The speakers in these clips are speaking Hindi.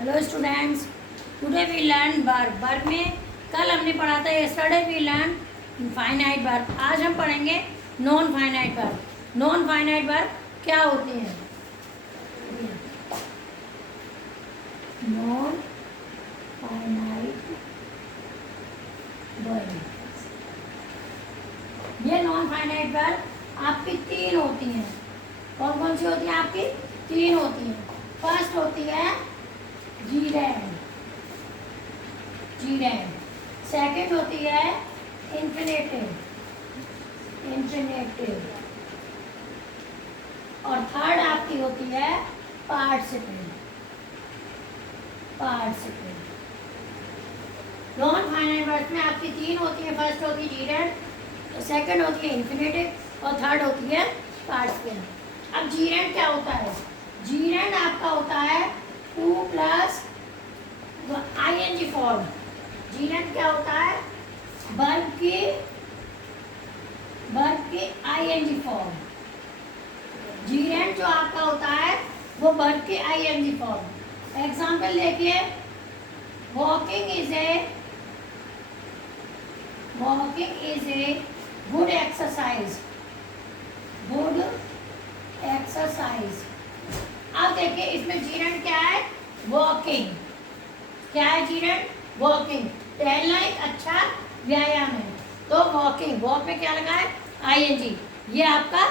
Hello students, today we learn verb. Verb में कल हमने पढ़ा था yesterday we learn finite verb. आज हम पढ़ेंगे non finite verb. Non finite verb क्या होते हैं? नॉन फाइनाइट वर्ब, ये नॉन फाइनाइट वर्ब आपकी तीन होती हैं। कौन कौन सी होती हैं? आपकी तीन होती हैं। फर्स्ट होती है जीरेंड, जीरेंड। सेकंड होती है इंफिनिटिव, इंफिनिटिव। और थर्ड आपकी होती है participle, participle. Non finite verb में आपकी तीन होती है। फर्स्ट होती है जीरेंड, सेकंड होती है इंफिनिटिव और थर्ड होती है पार्टिसिपल। अब जीरेंड क्या होता है? जीरेंड आपका होता है to plus I N G form. Gerund क्या होता है? वर्ब की आईएनजी फॉर्म। जीरेंड जो आपका होता है वो वर्ब की आईएनजी फॉर्म। एग्जांपल देखिए, walking is a good exercise, good exercise. अब देखिए इसमें जीरेंड क्या है? वॉकिंग। क्या है जीरेंड? वॉकिंग। टहलना एक अच्छा व्यायाम है, तो वॉकिंग, वॉक में क्या लगा है? आईएनजी। ये आपका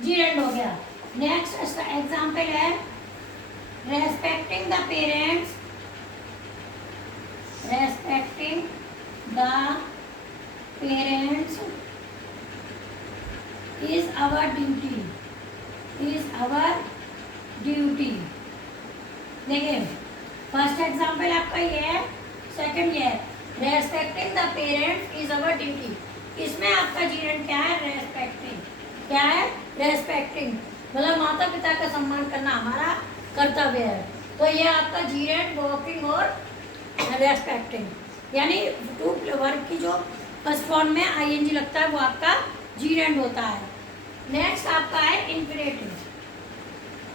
जीरेंड हो गया। नेक्स्ट एग्जांपल है respecting the parents, respecting the parents is our duty, is our duty. देखिए फर्स्ट एग्जांपल आपका ये है, सेकंड ये है respecting the parents is our duty. इसमें आपका जीरेंड क्या है? रेस्पेक्टिंग। क्या है? रेस्पेक्टिंग, मतलब माता पिता का सम्मान करना हमारा कर्तव्य है। तो ये आपका जीरेंड, वॉकिंग और रेस्पेक्टिंग, यानी टू वर्ब की जो फर्स्ट फॉर्म में आईएनजी लगता है वो आपका जीरेंड होता है। नेक्स्ट आपका है इंफिनिटिव।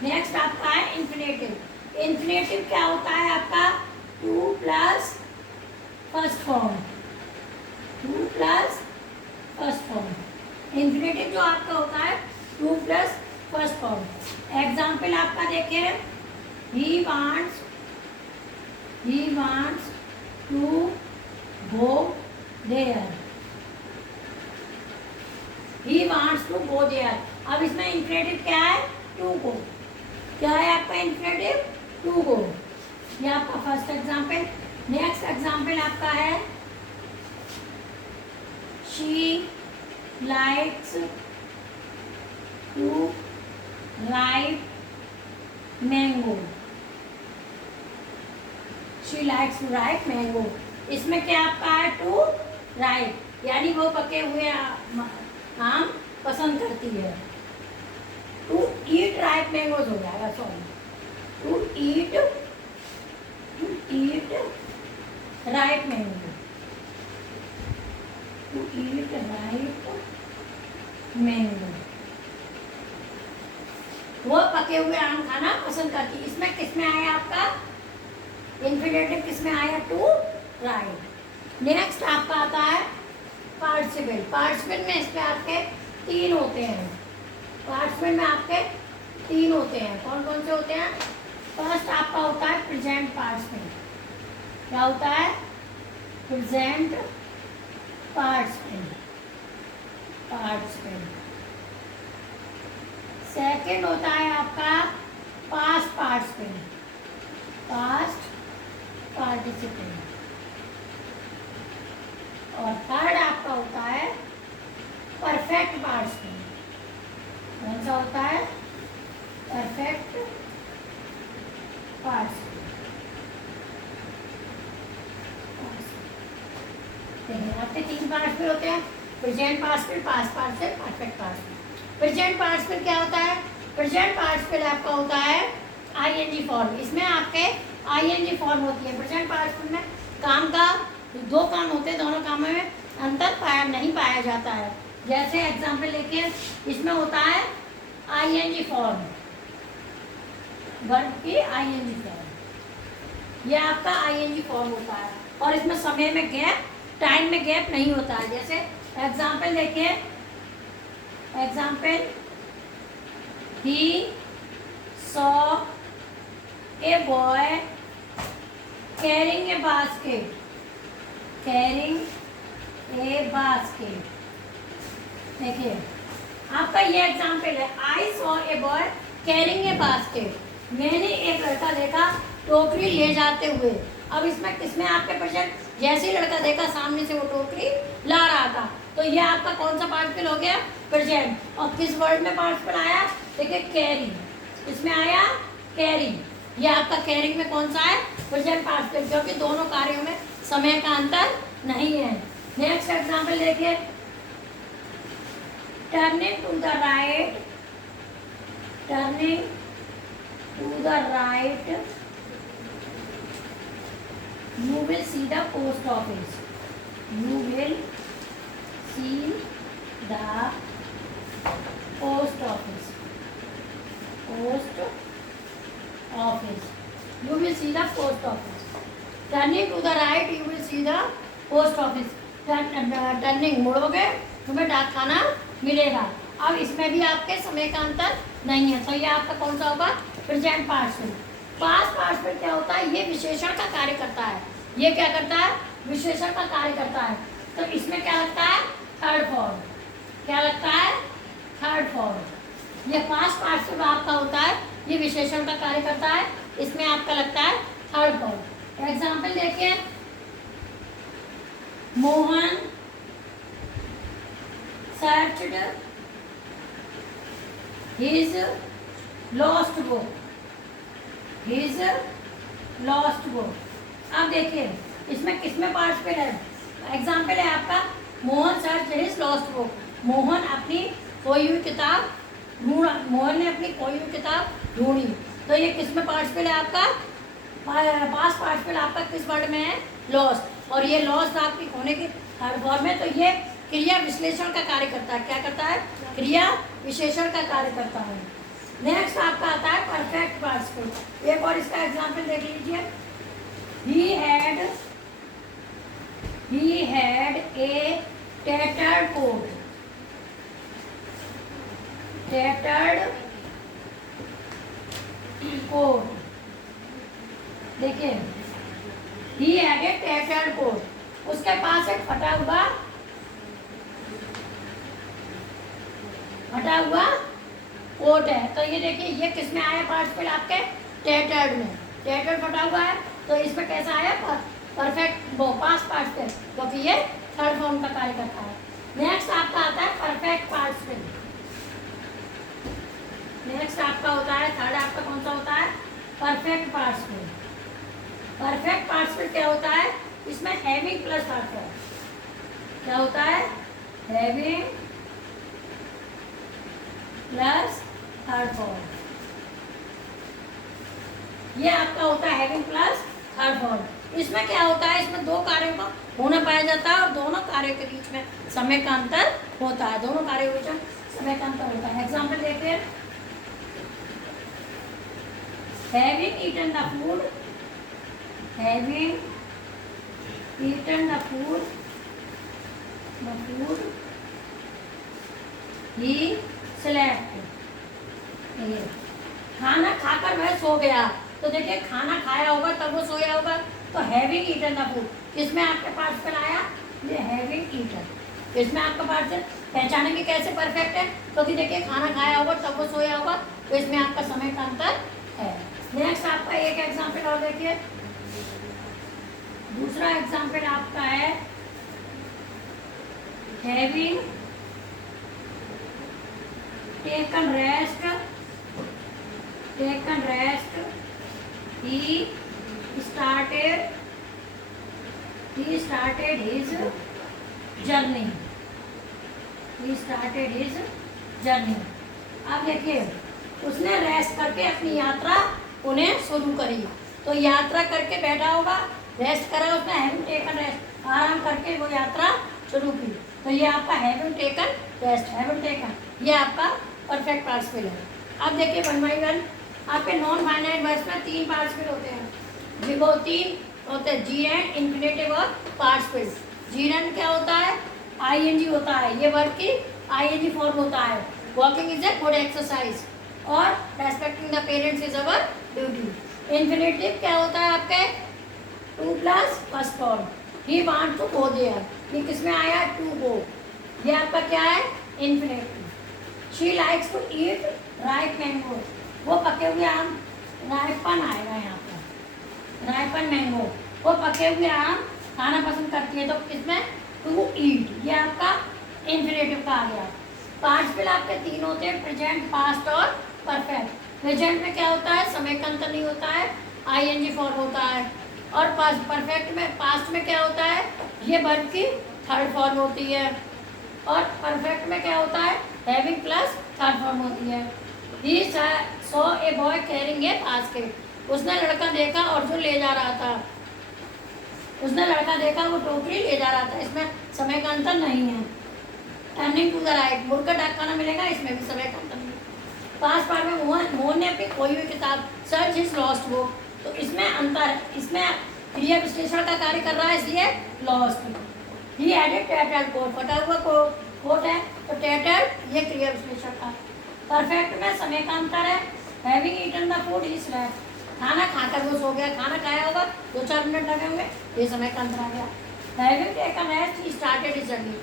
नेक्स्ट आपका है इंफिनिटिव। इंफिनिटिव क्या होता है आपका? To plus first form, to plus first form. Infinitive जो आपका होता है to plus first form. Example आपका देखिए, he wants to go there, he wants to go there. अब इसमें इंफिनिटिव क्या है? To go. क्या है आपका इंफिनिटिव? To go. ये आपका फर्स्ट एग्जाम्पल। नेक्स्ट एग्जाम्पल आपका है she likes to ripe mango, she likes to ripe mango. इसमें क्या आपका है? टू राइट, यानी वो पके हुए आम पसंद करती है। टू ईट राइट मैंगोज हो जाएगा, sorry, to eat ripe mango, to eat ripe mango. वो पके हुए आम खाना पसंद करती है। इसमें किसमें आया आपका इंफिनिटिव? किसमें आया? To right. नेक्स्ट आपका आता है पार्टिसिपल। पार्टिसिपल में इसमें आपके तीन होते हैं। पार्टिसिपल में आपके तीन होते हैं। कौन कौन से होते हैं? फर्स्ट आपका होता है प्रेजेंट पार्टिसिपल। क्या होता है? Present participle, participle. सेकंड होता है आपका पास्ट पार्टिसिपल, पास्ट पार्टिसिपल। और थर्ड आपका होता है परफेक्ट पार्टिसिपल। कौन सा होता है? Perfect participle. आपके तीन पार्टिसिपल होते हैं, present participle, past participle, perfect participle. Present participle क्या होता है? प्रेजेंट पार्टिसिपल आपका होता है आईएनजी फॉर्म। इसमें आपके आईएनजी फॉर्म होती है। प्रेजेंट पार्टिसिपल में काम का दो काम होते हैं, दोनों कामों में अंतर नहीं पाया जाता है। जैसे एग्जाम्पल देखिए, इसमें होता है आईएनजी फॉर्म, वर्ब की आईएनजी फॉर्म। ये आपका आईएनजी फॉर्म होता है और इसमें समय में गैप, टाइम में गैप नहीं होता है। जैसे एग्जाम्पल देखिए, example he saw a boy carrying a basket, carrying a basket. देखिए आपका ये एग्जाम्पल है, I saw a boy carrying a basket. मैंने एक लड़का देखा टोकरी ले जाते हुए। अब इसमें किसमें आपके प्रेजेंट, जैसे ही लड़का देखा सामने से वो टोकरी ला रहा था, तो ये आपका कौन सा पार्टिकल हो गया, प्रेजेंट। और किस वर्ड में पार्टिकल आया, देखिए कैरी, इसमें आया कैरी। ये आपका कैरिंग में कौन सा है, प्रेजेंट पार्टिकल, क्योंकि दोनों कार्यों में समय का अंतर नहीं है। नेक्स्ट एग्जाम्पल देखिए, turning to the right, turning to the right you will see the post office, you will see the post office, post office, you will see the post office, turning to the right you will see the post office, turning मुड़ोगे तुम्हें डाक खाना मिलेगा। अब इसमें भी आपके समय का अंतर नहीं है, तो ये आपका कौन सा होगा, प्रेजेंट पार्टिसिपल। पास्ट पार्टिसिपल क्या होता है, ये विशेषण का कार्य करता है। ये क्या करता है, विशेषण का कार्य करता है। तो इसमें क्या लगता है, थर्ड फॉर्म। क्या लगता है, थर्ड फॉर्म। ये पास्ट पार्टिसिपल आपका होता है, ये विशेषण का कार्य करता है, इसमें आपका लगता है थर्ड फॉर्म। एग्जाम्पल देखिए, Mohan searched his lost book, his lost book. अब देखिए इसमें किसमें पार्टिसिपल है, एग्जाम्पल है आपका Mohan search his lost book. Mohan अपनी खोई हुई किताब ढूंढा, मोहन ने अपनी खोई हुई किताब ढूंढी। तो ये किसमें पार्टिसिपल है आपका, पास्ट पार्टिसिपल आपका किस वर्ड में है, लॉस्ट। और ये लॉस्ट आपकी होने की थर्ड फॉर्म है। तो ये क्रिया विश्लेषण का कार्य करता है। क्या करता है, क्रिया विशेषण का कार्य करता है। नेक्स्ट आपका आता है परफेक्ट पार्टिसिपल। एक और इसका एग्जाम्पल देख लीजिए, he had a tattered coat, tattered coat। देखिए he had a tattered coat, उसके पास एक फटा हुआ कोट है। तो ये देखिए ये किसमें आया पार्टिसिपल, आपके टैटर्ड में। टैटर्ड फटा हुआ है तो इसमें कैसा आया, परफेक्ट पास्ट पार्टिसिपल, क्योंकि ये थर्ड फॉर्म का कार्य करता है। नेक्स्ट आपका आता है परफेक्ट पार्टिसिपल। नेक्स्ट आपका होता है थर्ड, आपका कौन सा होता है, परफेक्ट पार्टिसिपल। परफेक्ट पार्टिसिपल क्या होता है, इसमें हैविंग प्लस थर्ड फॉर्म। क्या होता है, हैविंग प्लस थर्ड फॉर्म। ये आपका होता है हैविंग प्लस थर्ड फॉर्म। इसमें क्या होता है, इसमें दो कार्यों का होना पाया जाता है और दोनों कार्यों के बीच में समय का अंतर होता है। दोनों कार्यों के बीच में समय का अंतर होता है। एग्जाम्पल देखिए, having eaten the food, having eaten the food he slept. खाना खाकर वह सो गया। तो देखिए खाना खाया होगा तब वो सोया होगा, तो हैविंग ईटन द फूड किसमें आपके पार्टिसिपल आया, ये हैविंग ईटन। इसमें आपका पार्टिसिपल पहचानेंगे कैसे परफेक्ट है, क्योंकि देखिए खाना खाया होगा तब वो सोया होगा, तो इसमें आपका समय का अंतर है। नेक्स्ट आपका एक एग्जाम्पल और देखिए, दूसरा एग्जाम्पल आपका है having taken rest, taken rest he started his journey, he started his journey। अब देखिए उसने रेस्ट करके अपनी यात्रा उन्हें शुरू करी। तो यात्रा करके बैठा होगा, रेस्ट करा उसने, हैविंग टेकन रेस्ट, आराम करके वो यात्रा शुरू की। तो ये आपका having taken rest, having taken, ये आपका परफेक्ट पार्टिसिपल है। अब देखिए वन बाई वन, आपके नॉन फाइनाइट वर्ड्स में तीन पार्टिसिपल होते हैं, देखो तीन होते हैं, जीरेंड, इन्फिनेटिव और पार्टिसिपल। जीरेंड क्या होता है? आईएनजी होता है, ये वर्ब की आईएनजी फॉर्म होता है। Walking is a good exercise और respecting the parents is our duty. Infinitive क्या होता है आपके? To plus first form, he want to go there, ये किसमें आया? टू गो, ये आपका क्या है? Infinitive. She likes to eat ripe mango, वो पके हुए आम, राइपन आएगा यहाँ पर, राइपन मैंगो, वो पके हुए आम खाना पसंद करती है, तो किसमें? टू ईट, ये आपका इन्फिनेटिव का आ गया। पार्टिसिपल आपके तीन होते हैं, प्रेजेंट, पास्ट और परफेक्ट। प्रेजेंट में क्या होता है? समय का अंतर नहीं होता है, आईएनजी फॉर्म होता है। और पास्ट, परफेक्ट में, पास्ट में क्या होता है? ये वर्ब की थर्ड फॉर्म होती है। और परफेक्ट में क्या होता है? हैविंग प्लस थर्ड फॉर्म होती है। He saw a boy carrying a basket, उसने लड़का देखा और जो ले जा रहा था, उसने लड़का देखा वो टोकरी ले जा रहा था, इसमें समय का अंतर नहीं है। टर्निंग टू द राइट, मुड़ कर डाक खाना मिलेगा, इसमें भी समय का अंतर नहीं है। पास पार्ट में मोहन ने अपनी खोई हुई किताब, सर्च हिज लॉस्ट बुक, तो इसमें अंतर है, इसमें क्रिया विश्लेषण का कार्य कर रहा है, इसलिए लॉस्ट। ही एडेड टैटर्ड कोट, फटा हुआ कोट है, तो टैटर्ड ये क्रिया विश्लेषण का। परफेक्ट में समय का अंतर है, having eaten the food he slept, खाना खाकर वो सो गया, खाना खाया होगा 2-4 मिनट लगे होंगे, ये समय का अंतर आ गया। Having taken rest he started his journey,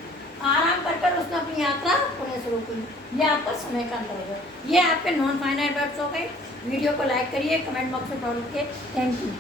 आराम कर उसने अपनी यात्रा पुनः शुरू की, ये आपका समय का अंतर होगा। ये आपके नॉन फाइनाइट वर्ब्स हो गए। वीडियो को लाइक करिए, कमेंट बॉक्स में कमेंट करिए। Thank you.